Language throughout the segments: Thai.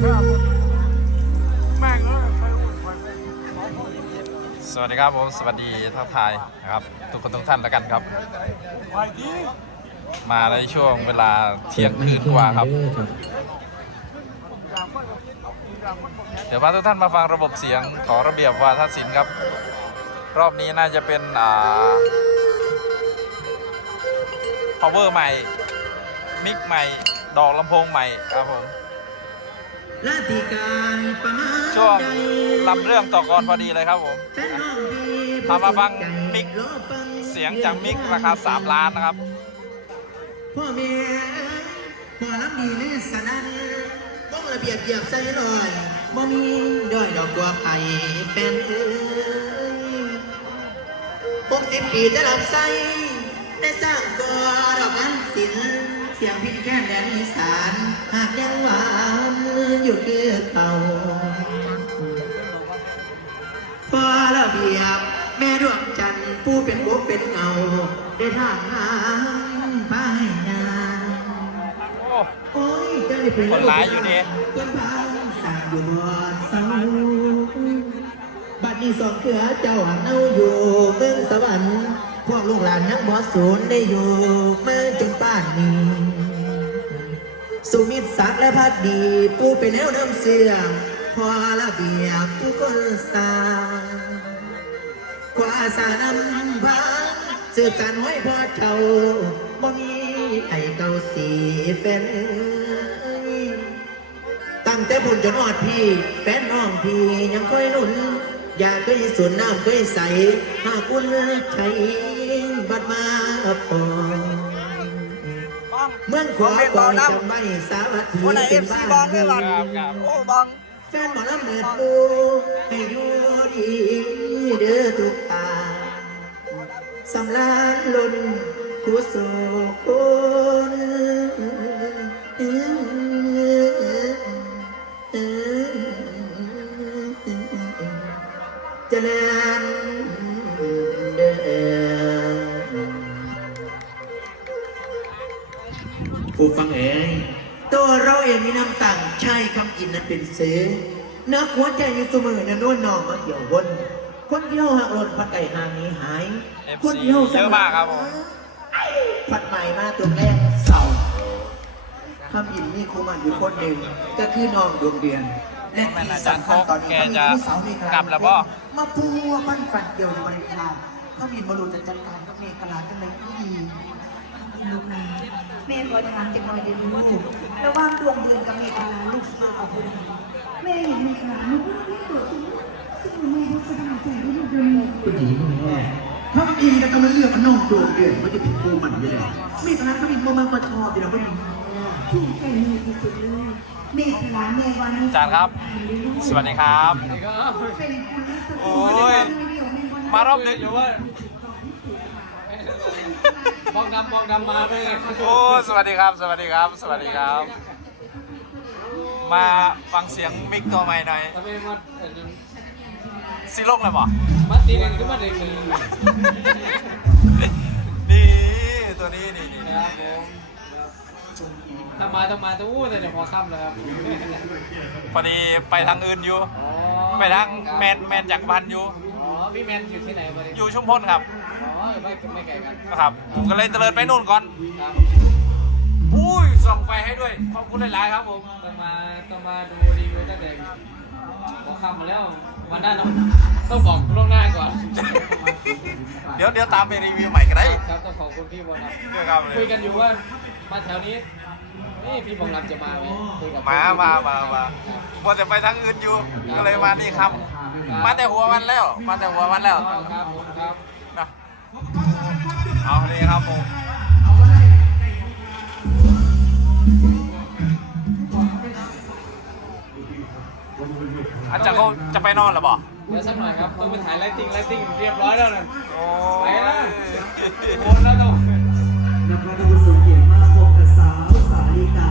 สวัสดีครับผมสวัสดีทักทายนะครับ ทุกคนทุกท่านแล้วกันครับ มาในช่วงเวลาเที่ยงคืนกว่าครับ เดี๋ยวพาทุกท่านมาฟังระบบเสียงของระเบียบวาทศิลป์ครับ รอบนี้น่าจะเป็นอ่า power ใหม่ มิกใหม่ ดอกลำโพงใหม่ครับผม ลาติการประมาณช่วงใดลำเรื่องต่อกรพอดีเลยครับผมแฟนน้องดีพามาฟังมิกรอฟังเสียงจากมิกราคา 3 ล้านนะครับพ่อแม่หมอลำดีในสนันบ้องระเบียบเหยียบใส่ลอยบ่มีด้อยดอกตัวไผ่แฟนเอ้ยหกสิบปีจะหลับใส่ได้สร้างก่อดอกนั้นศิลป์เสียงพินแค่แดนอีสาน หากยังหวานอยู่คือเก่าพอระเบียบแม่ดวงจันทร์ผู้เป็นกบเป็นเงาได้ทางหางปนาโอ้โอ้ยจะได้เป็นคนร้ายอยู่นี่คนพาสั่งอยู่บ่อเศร้าบัดนี้สองเขือเจ้าหันเอาอยู่เมืองสวรรค์พวกลูกหลานนักบ่ศูนย์ได้อยู่เมาจนป่านนี้ สุมิตรศักดิ์และพัดดีปูเป็นแนวน้ำเสื่อมพอระเบียบผู้คนสร้างกว่าสานำพังสืบการห้อยพ่อเจ้าบ่มีไอเก่าสีแฟนเอ้ยตั้งแต่พุ่นจนอดพี่แฟนน้องพี่ยังคอยหนุน อยากเคยสวนน้ำเคยใสหากคุณใช้บัดมาพอ เมื่อขวาก่อนจำไม่สาวัตถีคนไหนเป็น FC บ้านบอลด้วยเมืวะองครับครับโอ้บังแฟนหมอลำเมิดปูให้อยู่ดีเด้อทุกตาสำลานลุนผู้โศก เป็นเสือนักหัวใจอยู่เสมอนะโน่นนองมาเกี่ยววนคนเดียวหักหล่นพัดไก่หางหนี้หาย FC คนเดียวเยอะมากครับผมพัดใหม่มาตัวแรกเสาคำอินมีครูมันอยู่คนหนึ่งก็คือน้องดวงเดือน และที่สำคัญตอนนี้แกเขามีจะผู้สาวเมฆลากลับแล้วบ่ มาพัวปั้นฟันเดียวในบริการเขามีมาดูจะจัดการกับเมฆลาจังเลยที่ดี ลูกนะแม่ขอถามจังหน่อยเดี๋ยวรู้ ระหว่างดวงเดือนกับเมฆลาลูกสาวคนไหนแม่เห็นเมฆลาลูกไม่เกิดซึ่งแม่ก็สบายใจที่ลูกเดินคุณหญิงแม่ถ้ามันอินก็ต้องมาเลือกมันน้องโดดเดือนมันจะผิดคู่มันอยู่แล้วมีตอนนั้นก็มีโมมันมาชอบอยู่แล้วก็มีถูกใจแม่ที่สุดเลยเมฆลาแม่วันอาจารย์ครับ สวัสดีครับ โอ้ยมารอบนึงอยู่ว่า บองดำบองดำมาด้วยโอ้สวัสดีครับสวัสดีครับ สวัสดีครับ มาฟังเสียงมิกตัวใหม่หน่อยทำไมมาซิลงเลยบ่มาตีกันก็มาเด็กเลยนี่ตัวนี้นี่นี่ครับผมทำมาทำมาจะอู้แต่เดี๋ยวพอค่ำแล้วครับพอดีไปทางอื่นอยู่อ๋อไปทางแมนแมนจากพันอยู่ อ๋อพี่แมนอยู่ที่ไหนมาเนี่ยอยู่ชุมพลครับ อ๋อไม่ไม่ไกลกันนะครับผมก็เลยเดินไปนู่นก่อนครับอุ้ยส่องไฟให้ด้วยขอบคุณหลายๆครับผมต้องมาต้องมาดูรีวิวตั้งแต่พอค่ำมาแล้ววันหน้าต้องต้องบอกล่วงหน้าก่อน เดี๋ยวเดี๋ยวตามไปรีวิวใหม่ก็ได้ครับต้องขอบคุณพี่บอลครับเรื่องครับเลคุยยกันอยู่ว่ามาแถวนี้เอ้พี่บองรับจะมาไหมคุยกับมามามามาพอจะไปทางอื่นอยู่ก็เลยมานี่ครับ มาแต่หัววันแล้ว มาแต่หัววันแล้ว ครับผมครับนะ เอาเลยครับผมอาจารย์เขาจะไปนอนหรือเปล่าเดี๋ยวสักหน่อยครับต้องไปถ่ายไลติ้งไลติ้งเรียบร้อยแล้วนะโอ้ไปยแล้วโอนแล้วต้องนักการกุศลเกียรติมาพบกับสาวสาลิกา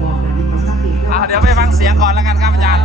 บอกกันดีกับนักตีอะเดี๋ยวไปฟังเสียงก่อนแล้วกันครับอาจารย์